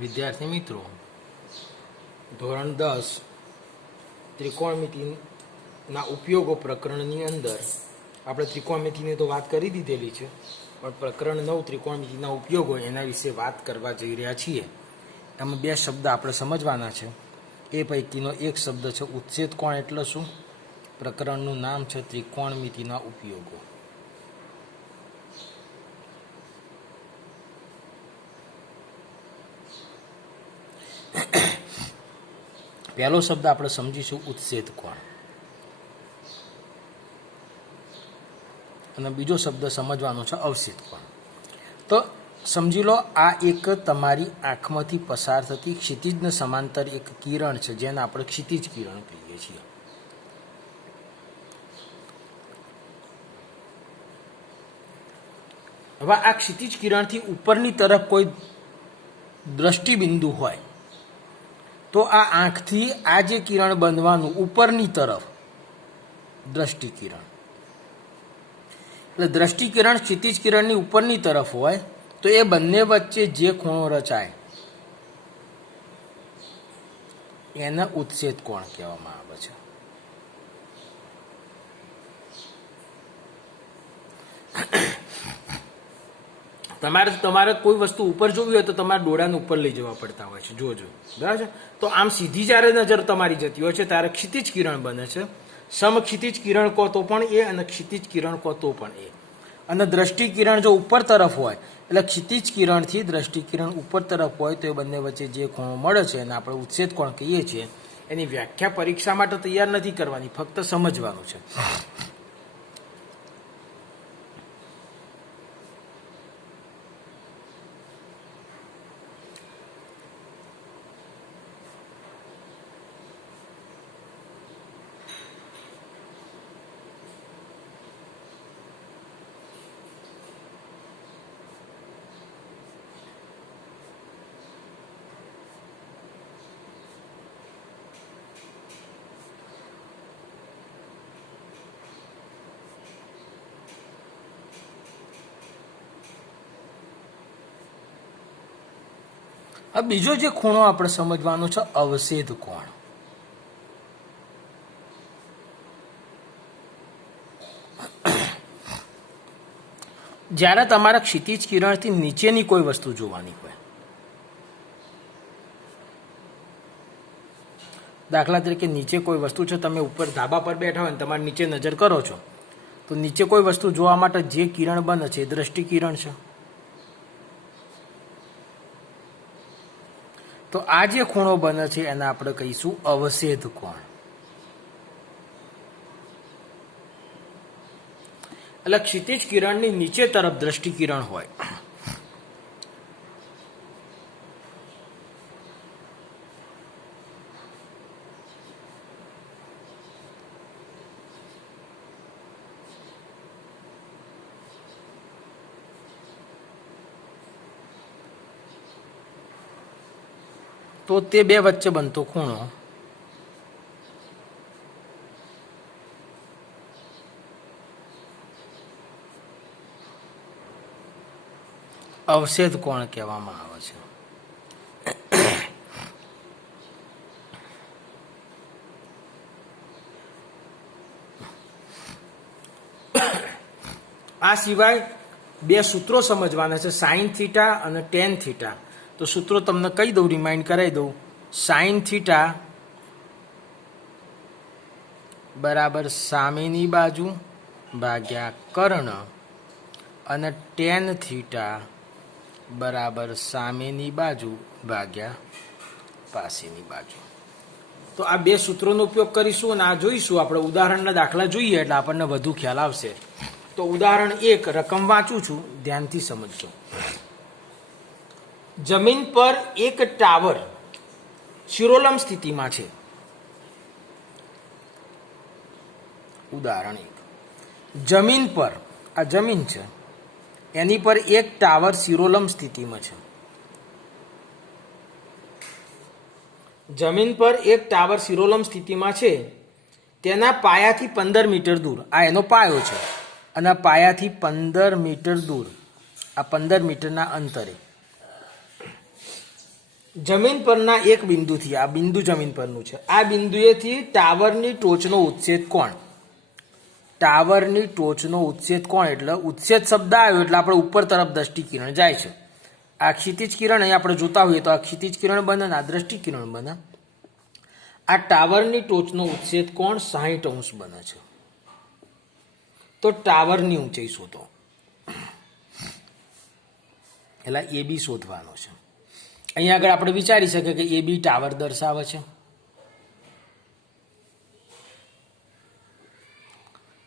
વિદ્યાર્થી મિત્રો, ધોરણ 10 ત્રિકોણમિતિના ઉપયોગો પ્રકરણની અંદર આપણે ત્રિકોણમિતિની તો વાત કરી દીધેલી છે, પણ પ્રકરણ 9 ત્રિકોણમિતિના ઉપયોગો એના વિશે વાત કરવા જઈ રહ્યા છીએ. એમાં બે શબ્દ આપણે સમજવાના છે. એ પૈકીનો એક શબ્દ છે ઉચ્છેદ કોણ. એટલે શું? પ્રકરણનું નામ છે ત્રિકોણમિતિના ઉપયોગો. પહેલો શબ્દ આપણે સમજીશું ઉચ્છેદ કોણ, અને બીજો શબ્દ સમજવાનો છે અવક્ષેદ કોણ. તો સમજી લો, આ એક તમારી આંખમાંથી પસાર થતી ક્ષિતિજને સમાંતર એક કિરણ છે, જેને આપણે ક્ષિતિજ કિરણ કહીએ છીએ. હવે આ ક્ષિતિજ કિરણથી ઉપરની તરફ કોઈ દ્રષ્ટિબિંદુ હોય તો આ આંખથી આ જે કિરણ બનવાનું ઉપરની તરફ દ્રષ્ટિકિરણ. એટલે દ્રષ્ટિકિરણ ક્ષિતિજ કિરણની ઉપરની તરફ હોય તો એ બંને વચ્ચે જે ખૂણો રચાય એને ઉચ્છેદ કોણ કહેવામાં આવે છે. તમારે કોઈ વસ્તુ ઉપર જોવી હોય તો તમારે ડોળાને ઉપર લઈ જવા પડતા હોય છે. જોજો, બરાબર છે. તો આમ સીધી જ્યારે નજર તમારી જતી હોય છે ત્યારે ક્ષિતિજ કિરણ બને છે. સમક્ષિતિજ કિરણ કહો તો પણ એ, અને ક્ષિતિજ કિરણ કહો તો પણ એ. અને દ્રષ્ટિ કિરણ જો ઉપર તરફ હોય એટલે ક્ષિતિજ કિરણથી દ્રષ્ટિ કિરણ ઉપર તરફ હોય તો એ બંને વચ્ચે જે ખૂણો મળે છે એને આપણે ઉચ્છેદ કોણ કહીએ છીએ. એની વ્યાખ્યા પરીક્ષા માટે તૈયાર નથી કરવાની, ફક્ત સમજવાનું છે. હવે બીજો જે ખૂણો આપણે સમજવાનો છે અવક્ષેદ કોણ. જ્યારે તમારા ક્ષિતિજ કિરણથી નીચેની કોઈ વસ્તુ જોવાની હોય, દાખલા તરીકે નીચે કોઈ વસ્તુ છે, તમે ઉપર ધાબા પર બેઠા હોય ને તમારે નીચે નજર કરો છો, તો નીચે કોઈ વસ્તુ જોવા માટે જે કિરણ બને છે એ દ્રષ્ટિ કિરણ છે. તો આ જે ખૂણો બને છે એને આપણે કહીશું અવક્ષેદ કોણ. એટલે ક્ષિતિજ કિરણની નીચે તરફ દ્રષ્ટિ કિરણ હોય તો તે બે વચ્ચે બનતો ખૂણો અવક્ષેદ કોણ કહેવામાં આવે છે. આ સિવાય બે સૂત્રો સમજવાના છે, સાઇન થીટા અને ટેન થીટા. તો સૂત્રો તમને કહી દઉં, રિમાઇન્ડ કરાવી દઉં. સાઇન થીટા બરાબર સામેની બાજુ ભાગ્યા કર્ણ, અને ટેન થીટા બરાબર સામેની બાજુ ભાગ્યા પાસેની બાજુ. તો આ બે સૂત્રોનો ઉપયોગ કરીશું અને આ જોઈશું. આપણે ઉદાહરણના દાખલા જોઈએ એટલે આપણને વધુ ખ્યાલ આવશે. તો ઉદાહરણ 1 રકમ વાંચું છું, ધ્યાનથી સમજજો. જમીન પર એક ટાવર શિરોલંબ સ્થિતિમાં છે. ઉદાહરણ 1, જમીન પર, આ જમીન છે, એની પર એક ટાવર શિરોલંબ સ્થિતિમાં છે. જમીન પર એક ટાવર શિરોલંબ સ્થિતિમાં છે. તેના પાયાથી 15 મીટર દૂર, આ એનો પાયો છે, અને પાયાથી 15 મીટર દૂર, આ 15 મીટરના અંતરે જમીન પરના એક બિંદુથી, આ બિંદુ જમીન પરનું છે, આ બિંદુએથી ટાવરની ટોચનો ઉચ્છેદ કોણ, ટાવરની ટોચનો ઉચ્છેદ કોણ એટલે ઉચ્છેદ શબ્દ આવ્યો એટલે આપણે ઉપર તરફ દ્રષ્ટિ કિરણ જાય છે. આ ક્ષિતિજ કિરણ અહીં આપણે જોતા હોઈએ તો આ ક્ષિતિજ કિરણ બને ને આ દ્રષ્ટિ કિરણ બને. આ ટાવરની ટોચનો ઉચ્છેદ કોણ 60° બને છે. તો ટાવરની ઊંચાઈ શોધો એટલે એ બી શોધવાનો છે. અહીંયા આગળ આપણે વિચારી શકીએ કે એ બી ટાવર દર્શાવે છે,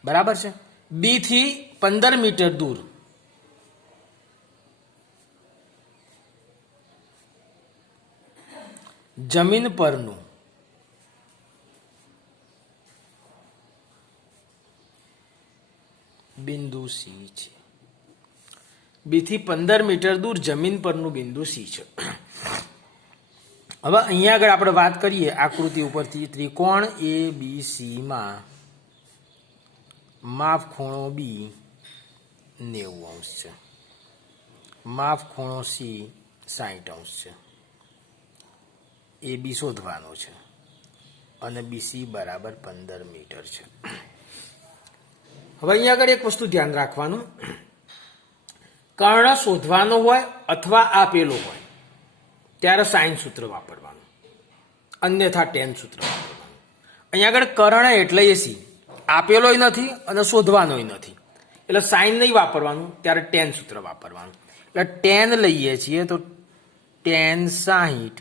બરાબર છે. બી થી 15 મીટર દૂર જમીન પરનું બિંદુ સી છે. બી થી 15 મીટર દૂર જમીન પરનું બિંદુ સી છે. હવે અહીંયા આગળ આપણે વાત કરીએ આકૃતિ ઉપરથી, ત્રિકોણ એ બી સી માં માપ ખૂણો બી 90° છે, માપ ખૂણો સી 60° છે. એ બી શોધવાનો છે અને બીસી બરાબર 15 મીટર છે. હવે અહીંયા આગળ એક વસ્તુ ધ્યાન રાખવાનું, કર્ણ શોધવાનો હોય અથવા આપેલો હોય ત્યારે સાઇન સૂત્ર વાપરવાનું, અન્યથા ટેન સૂત્ર વાપરવાનું. અહીંયા આગળ કર્ણ એટલે એસી, આપેલોય નથી અને શોધવાનોય નથી એટલે સાઇન નહીં વાપરવાનું, ત્યારે ટેન સૂત્ર વાપરવાનું. એટલે ટેન લઈએ છીએ તો ટેન 60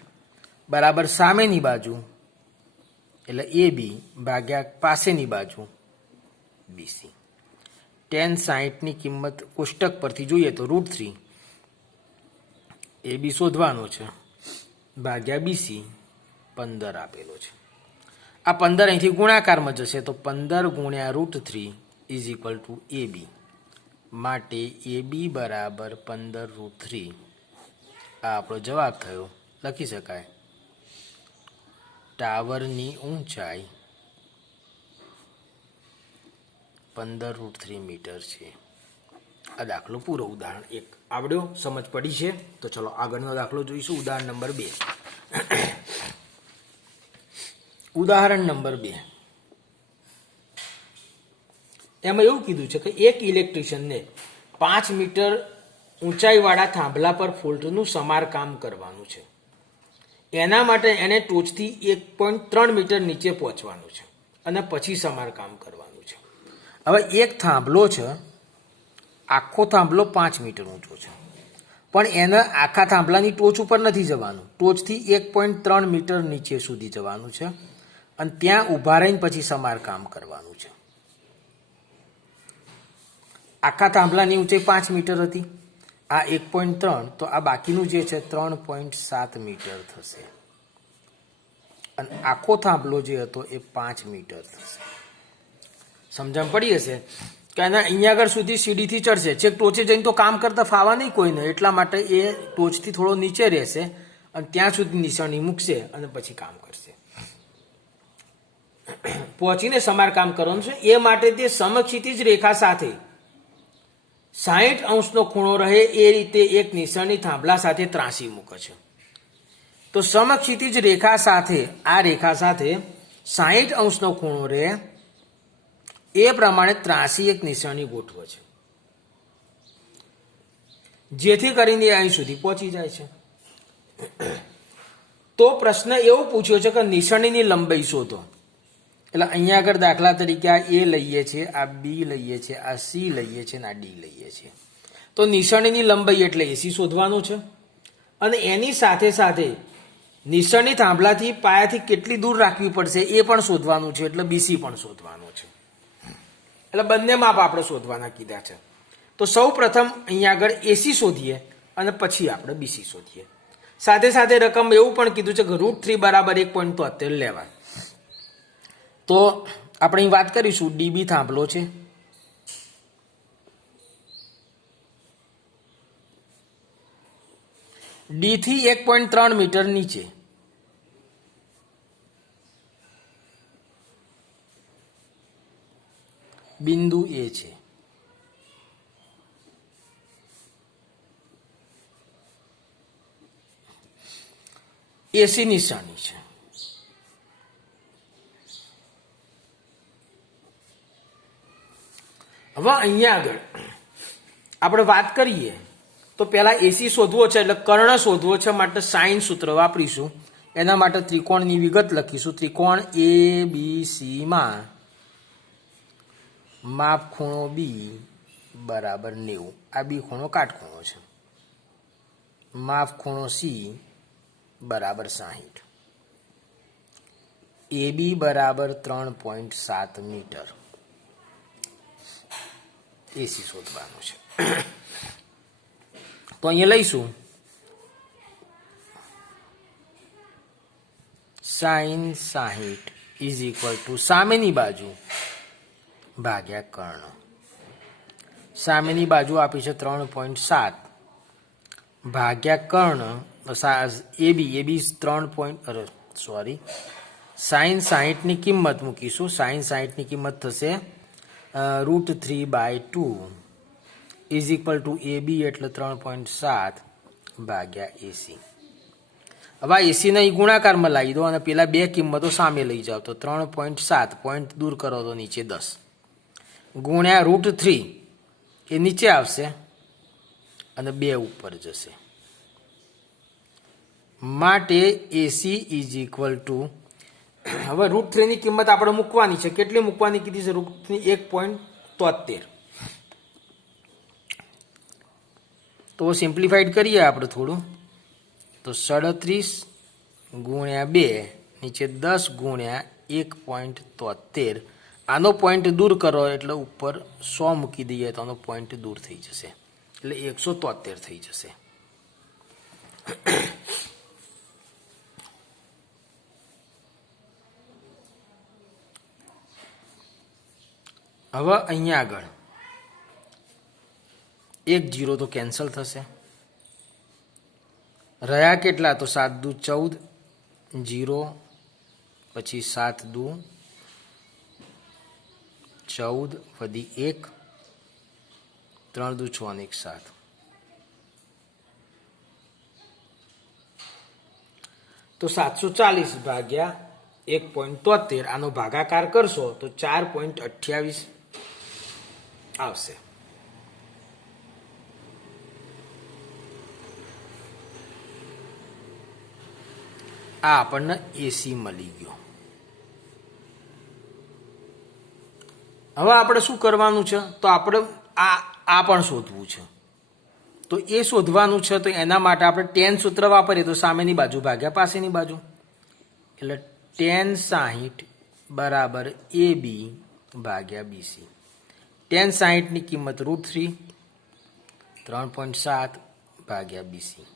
બરાબર સામેની બાજુ એટલે એ બી ભાગ્યા પાસેની બાજુ બીસી. ટેન 60ની કિંમત કોષ્ટક પરથી જોઈએ તો √3 એ બી શોધવાનો છે ભાગ્યા બીસી 15 આપેલો છે. આ 15 અહીંથી ગુણાકારમાં જશે તો 15 ગુણ્યા √3 = એ બી. માટે એ બી બરાબર 15 √3 આ આપણો જવાબ થયો. લખી શકાય ટાવરની ઊંચાઈ 15 √3 મીટર છે. આ દાખલો પૂરો. ઉદાહરણ 1 આવડ્યો, સમજ પડી છે. તો ચલો આગળનો દાખલો જોઈશું. ઉદાહરણ નંબર 2. ઉદાહરણ નંબર 2 એમાં એવું કીધું છે કે એક ઇલેક્ટ્રિશિયનને 5 મીટર ઊંચાઈવાળા થાંભલા પર ફોલ્ટનું સમારકામ કરવાનું છે. એના માટે એને ટોચથી 1.3 મીટર નીચે પહોંચવાનું છે અને પછી સમારકામ કરવાનું છે. હવે એક થાંભલો છે, આખો થાંભલો 5 મીટર ઊંચો છે, પણ એને આખા થાંભલાની ટોચ ઉપર નથી જવાનું, ટોચથી 1.3 મીટર નીચે સુધી જવાનું છે અને ત્યાં ઊભા રહીને પછી સમારકામ કરવાનું છે. આખા થાંભલાની ઊંચાઈ 5 મીટર હતી, આ 1.3, તો આ બાકીનું જે છે 3.7 મીટર થશે અને આખો થાંભલો જે હતો એ 5 મીટર થશે. સમજણ પડી હશે કે અહીંયા આગળ સુધી સીડીથી ચડશે, છેક ટોચે જઈને તો કામ કરતા ફાવા નહીં કોઈને, એટલા માટે એ ટોચથી થોડો નીચે રહેશે અને ત્યાં સુધી નિશાની મૂકશે અને પછી કામ કરશે. પહોંચીને સમારકામ કરવાનું છે. એ માટે તે સમક્ષિતિજ રેખા સાથે 60° ખૂણો રહે એ રીતે એક નિશાની થાંભલા સાથે ત્રાંસી મૂકે છે. તો સમક્ષિતિજ રેખા સાથે આ રેખા સાથે 60° ખૂણો રહે એ પ્રમાણે ત્રાંસી એક નિશાની ગોઠવે છે, જેથી કરીને અહીં સુધી પહોંચી જાય છે. તો પ્રશ્ન એવો પૂછ્યો છે કે નિશાનીની લંબાઈ શોધો. એટલે અહીંયા આગળ દાખલા તરીકે આ એ લઈએ છીએ, આ બી લઈએ છીએ, આ સી લઈએ છીએ અને આ ડી લઈએ છીએ. તો નિશાનીની લંબાઈ એટલે એસી શોધવાનું છે અને એની સાથે સાથે નિશાની થાંભલાથી પાયાથી કેટલી દૂર રાખવી પડશે એ પણ શોધવાનું છે, એટલે બીસી પણ શોધવાનું છે. એટલે બંને માપ આપણે શોધવાના કીધા છે. તો સૌ પ્રથમ અહીંયા આગળ એસી શોધીએ અને પછી આપણે બીસી શોધીએ. સાથે સાથે રકમ એવું પણ કીધું છે કે √3 બરાબર 1.73 લેવાય. તો આપણે અહીં વાત કરીશું, ડીબી થાંભલો છે, ડી થી 1.3 મીટર નીચે બિંદુ એ છે. એસી નિશાની છે. હવે અહીંયા આગળ આપણે વાત કરીએ તો પહેલા એસી શોધવો છે એટલે કર્ણ શોધવો છે માટે સાઇન સૂત્ર વાપરીશું. એના માટે ત્રિકોણની વિગત લખીશું. ત્રિકોણ એ બી સી માં માપ ખૂણો બી બરાબર 90. આ બી ખૂણો કાટખૂણો છે. માપ ખૂણો સી બરાબર 60. એ બી બરાબર 3.7 મીટર. એસી શોધવાનું છે. તો અહીંયા લઈશું સાઇન 60 ઇઝ ઇક્વલ ટુ સામેની બાજુ ભાગ્યા કર્ણ. સામેની બાજુ આપી છે 3.7 ભાગ્યા કર્ણ એ બી 3. સાઇન 60ની કિંમત મૂકીશું. સાઇન 60ની કિંમત થશે √3/2 ઇઝ ઇક્વલ ટુ એ બી એટલે 3.7 ભાગ્યા એસી. હવે આ એસીને અહીં ગુણાકારમાં લાવી દો અને પેલા બે કિંમતો સામે લઈ જાઓ તો 3.7 પોઈન્ટ દૂર કરો તો નીચે 10 ગુણ્યા √3 એ નીચે આવશે અને 2 ઉપર જશે. માટે એસી ઇઝ ઇક્વલ ટુ હવે √3ની કિંમત આપણે મૂકવાની છે. કેટલી મૂકવાની કીધી છે? √3 1.73. તો સિમ્પ્લિફાઈડ કરીએ આપણે થોડું તો 37 ગુણ્યા 2 નીચે 10 ગુણ્યા 1.73. આનો પોઈન્ટ દૂર કરો એટલે ઉપર 100 મૂકી દઈએ તો આનો પોઈન્ટ દૂર થઈ જશે એટલે 173 થઈ જશે. હવે અહીંયા આગળ 1 0 તો કેન્સલ થશે. રહ્યા કેટલા? તો 7 દુ 14 0 પછી 7 દુ 14 વધી 1 3 દુ 6 અને 1 7. તો 740 ભાગ્યા 1.73 આનો ભાગાકાર કરશો તો 4.28 આવશે. આ આપણને એસી મળી ગયો. હવે આપણે શું કરવાનું છે? તો આપણે આ પણ શોધવું છે. તો એ શોધવાનું છે તો એના માટે આપણે tan સૂત્ર વાપરીએ તો સામેની બાજુ ભાગ્યા પાસેની બાજુ એટલે tan 60 બરાબર એ બી ભાગ્યા બીસી. tan 60ની કિંમત √3 3.7 ભાગ્યા બીસી.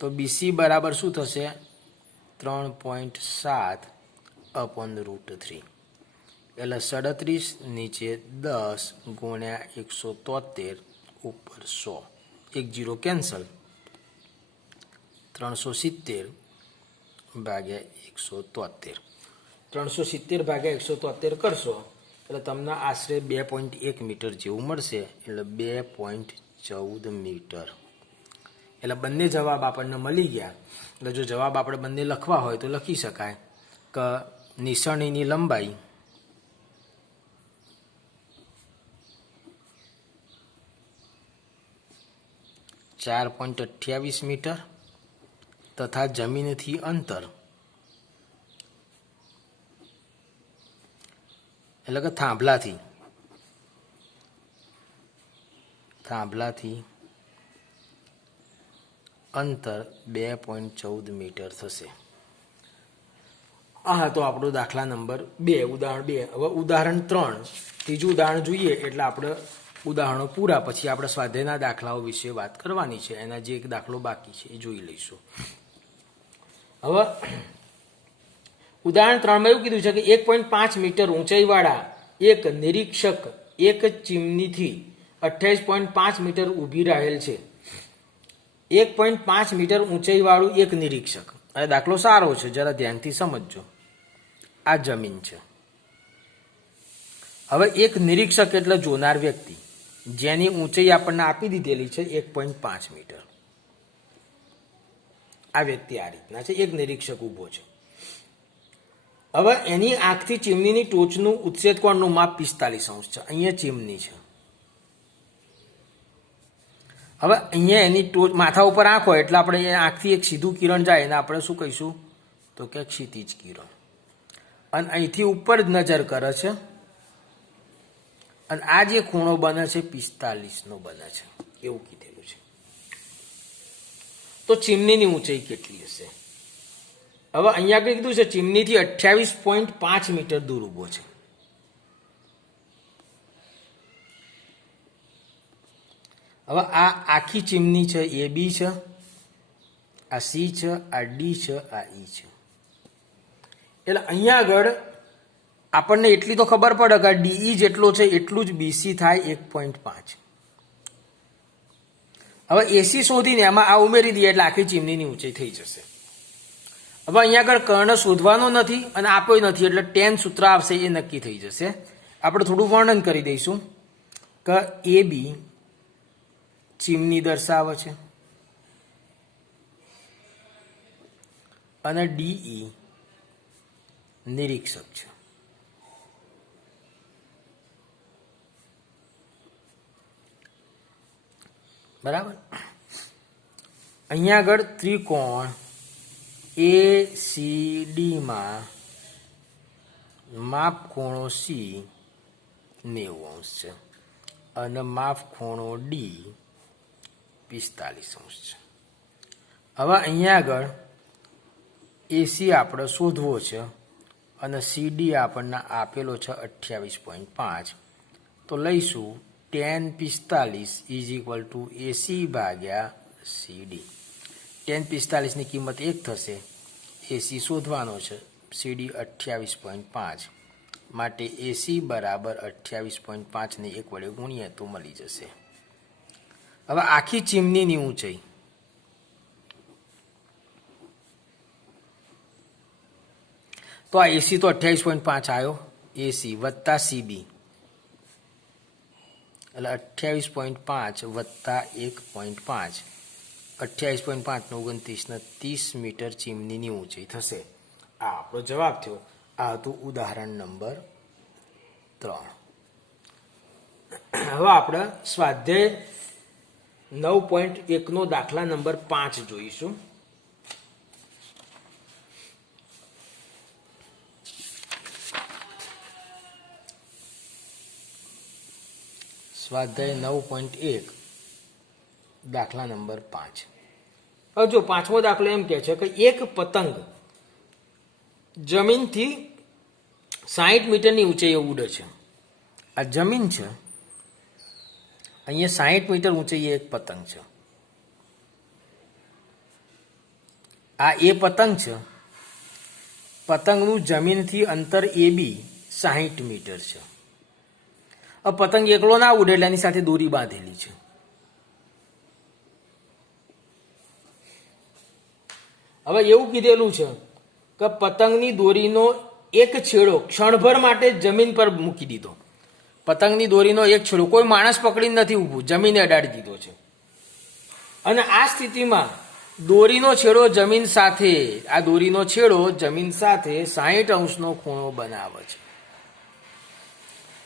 તો બીસી બરાબર શું થશે? 3.7 અપોન √3 એટલે 37 નીચે 10 ગુણ્યા 173 ઉપર 100. 1 0 કેન્સલ. 370 ભાગ્યા 173. 370 ભાગ્યા 173 કરશો એટલે તમને આશરે 2.1 મીટર જેવું મળશે એટલે 2.14 મીટર. એટલે બંને જવાબ આપણને મળી ગયા. એટલે જો જવાબ આપણે બંને લખવા હોય તો લખી શકાય કે નિશાનીની લંબાઈ .28 મીટર તથા જમીનથી અંતર એટલે કે થાંભલાથી અંતર 2.14 મીટર થશે. આ હતો આપણો દાખલા નંબર 2 ઉદાહરણ 2. હવે ઉદાહરણ 3 ત્રીજું ઉદાહરણ જોઈએ એટલે આપણે ઉદાહરણો પૂરા પછી આપણે સ્વાધ્યાયના દાખલાઓ વિશે વાત કરવાની છે. એના જે એક દાખલો બાકી છે એ જોઈ લઈશું. હવે ઉદાહરણ 3માં એવું કીધું છે કે 1.5 મીટર ઊંચાઈવાળા એક નિરીક્ષક એક ચીમનીથી 28.5 મીટર ઊભી રહેલ છે. 1.5 મીટર ઊંચાઈવાળું એક નિરીક્ષક. આ દાખલો સારો છે, જરા ધ્યાનથી સમજજો. આ જમીન છે. હવે એક નિરીક્ષક એટલે જોનાર વ્યક્તિ જેની ઊંચાઈ આપણને આપી દીધેલી છે 1.5 મીટર. આ વ્યક્તિ આ રીતના છે, એક નિરીક્ષક ઊભો છે. હવે એની આંખથી ચીમનીની ટોચનું ઉચ્છેદ કોણનું માપ 45 છે. અહીંયા ચીમની છે. હવે અહીંયા એની ટોચ માથા ઉપર આંખ હોય એટલે આપણે આંખથી એક સીધું કિરણ જાય એને આપણે શું કહીશું તો કે ક્ષિતિજ કિરણ. અને અહીંથી ઉપર જ નજર કરે છે અને આ જે ખૂણો બને છે 45 નો બને છે એવું કીધેલું છે. તો ચીમનીની ઊંચાઈ કેટલી હશે? હવે અહીંયા આગળ કીધું છે ચીમનીથી 28.5 મીટર દૂર ઊભો છે. હવે આ આખી ચીમની છે એ બી છે, આ સી છે, આ ડી છે, આ ઈ છે. એટલે અહીંયા આગળ આપણને એટલી તો ખબર પડે કે ડીઈ જેટલો છે એટલું જ બીસી થાય 1.5. હવે એસી શોધીને એમાં આ ઉમેરી દઈએ એટલે આખી ચીમનીની ઊંચાઈ થઈ જશે. હવે અહીંયા આગળ કર્ણ શોધવાનો નથી અને આપ્યો નથી એટલે tan સૂત્ર આવશે એ નક્કી થઈ જશે. આપણે થોડું વર્ણન કરી દઈશું કે એ બી ચીમની દર્શાવે છે અને ડીઈ નિરીક્ષક છે. બરાબર. અહીંયા આગળ ત્રિકોણ ACD માં માપ ખૂણો C 90 છે અને માપ ખૂણો D 45 છે. હવે અહીંયા આગળ AC આપણે શોધવો છે અને CD આપણને આપેલો છે 28.5. તો લઈશું tan 45 = AC ભાગ્યા CD. tan 45 ની કિંમત 1 થશે. AC શોધવાનો છે, CD 28.5 માટે AC બરાબર 28.5 ને 1 વડે ગુણીએ તો મળી જશે. હવે આખી ચીમનીની ઊંચાઈ તો આ AC તો 28.5 આવ્યો, AC વત્તા CB એટલે 28.5 વત્તા 1.5 28.5 નો 29 ને 30 મીટર ચીમનીની ઊંચાઈ થશે. આ આપણો જવાબ થયો. આ હતું ઉદાહરણ નંબર 3. હવે આપણે સ્વાધ્યાય 9.1 નો દાખલા નંબર 5 જોઈશું. સ્વાધ્યાય 9.1 દાખલા નંબર 5. હવે જો પાંચમો દાખલો એમ કે છે કે એક પતંગ જમીનથી 60 મીટરની ઊંચાઈએ ઉડે છે. આ જમીન છે, અહીંયા 60 મીટર ઊંચાઈએ એક પતંગ છે. આ એ પતંગ છે. પતંગનું જમીનથી અંતર AB 60 મીટર છે. હવે પતંગ એકલો ના ઉડે એટલે એની સાથે દોરી બાંધેલી છે. હવે એવું કીધેલું છે કે પતંગની દોરીનો એક છેડો ક્ષણભર માટે જમીન પર મૂકી દીધો. પતંગની દોરીનો એક છેડો કોઈ માણસ પકડીને નથી ઊભું, જમીને અડાડી દીધો છે. અને આ સ્થિતિમાં દોરીનો છેડો જમીન સાથે 60° ખૂણો બનાવે છે.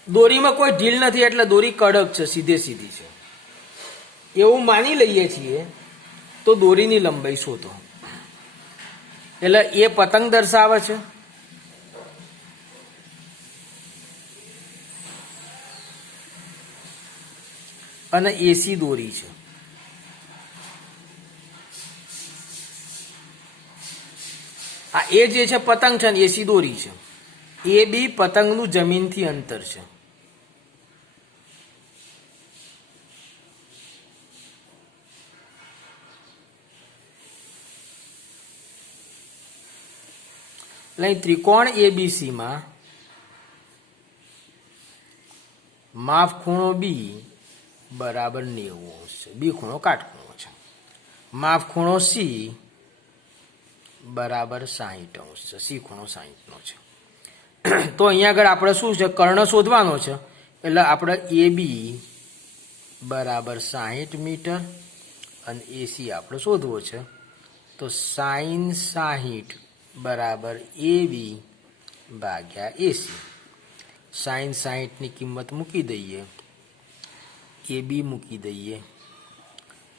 દોરીમાં કોઈ ઢીલ નથી એટલે દોરી કડક છે, સીધી છે એવું માની લઈએ છીએ. તો દોરીની લંબાઈ શોધો. એટલે એ પતંગ દર્શાવે છે અને AC દોરી છે. આ એ જે છે પતંગ છે અને AC દોરી છે. એ બી પતંગનું જમીનથી અંતર છે. એટલે ત્રિકોણ ABC માં માપ ખૂણો B બરાબર 90° છે. બી ખૂણો કાટખૂણો છે. માપ ખૂણો C બરાબર 60° છે. સી ખૂણો 60 નો છે. તો અહીંયા આગળ આપણે શું છે, કર્ણ શોધવાનો છે. એટલે આપણે AB બરાબર 60 મીટર અને AC આપણે શોધવો છે. તો તો સાઈન 60 બરાબર AB ભાગ્યા AC. સાઈન 60ની કિંમત મૂકી દઈએ, AB મૂકી દઈએ,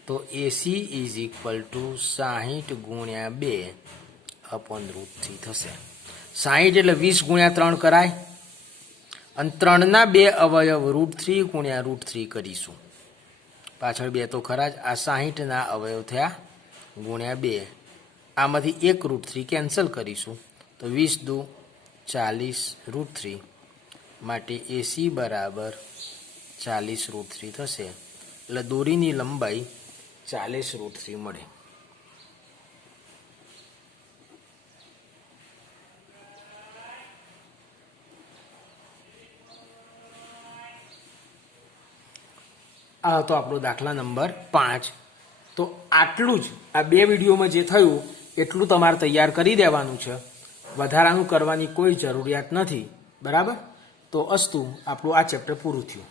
તો AC ઇઝ ઇક્વલ ટુ 60 ગુણ્યા 2 અપોન √3 થશે. 60 એટલે 20 ગુણ્યા 3 કરાય, અને 3ના 2 અવયવ √3 ગુણ્યા √3 કરીશું. પાછળ 2 તો ખરા જ. આ 60ના અવયવ થયા ગુણ્યા 2. આમાંથી એક √3 કેન્સલ કરીશું, તો 20 દુ 40 √3 માટે AC બરાબર 40 √3 થશે. એટલે દોરીની લંબાઈ 40 √3 મળે. આ હતો આપણો દાખલા નંબર 5. તો આટલું જ આ 2 વિડીયોમાં જે થયું એટલું તમારે તૈયાર કરી દેવાનું છે. વધારાનું કરવાની કોઈ જરૂરિયાત નથી. બરાબર? તો અસ્તુ આપણું આ ચેપ્ટર પૂરું થયું.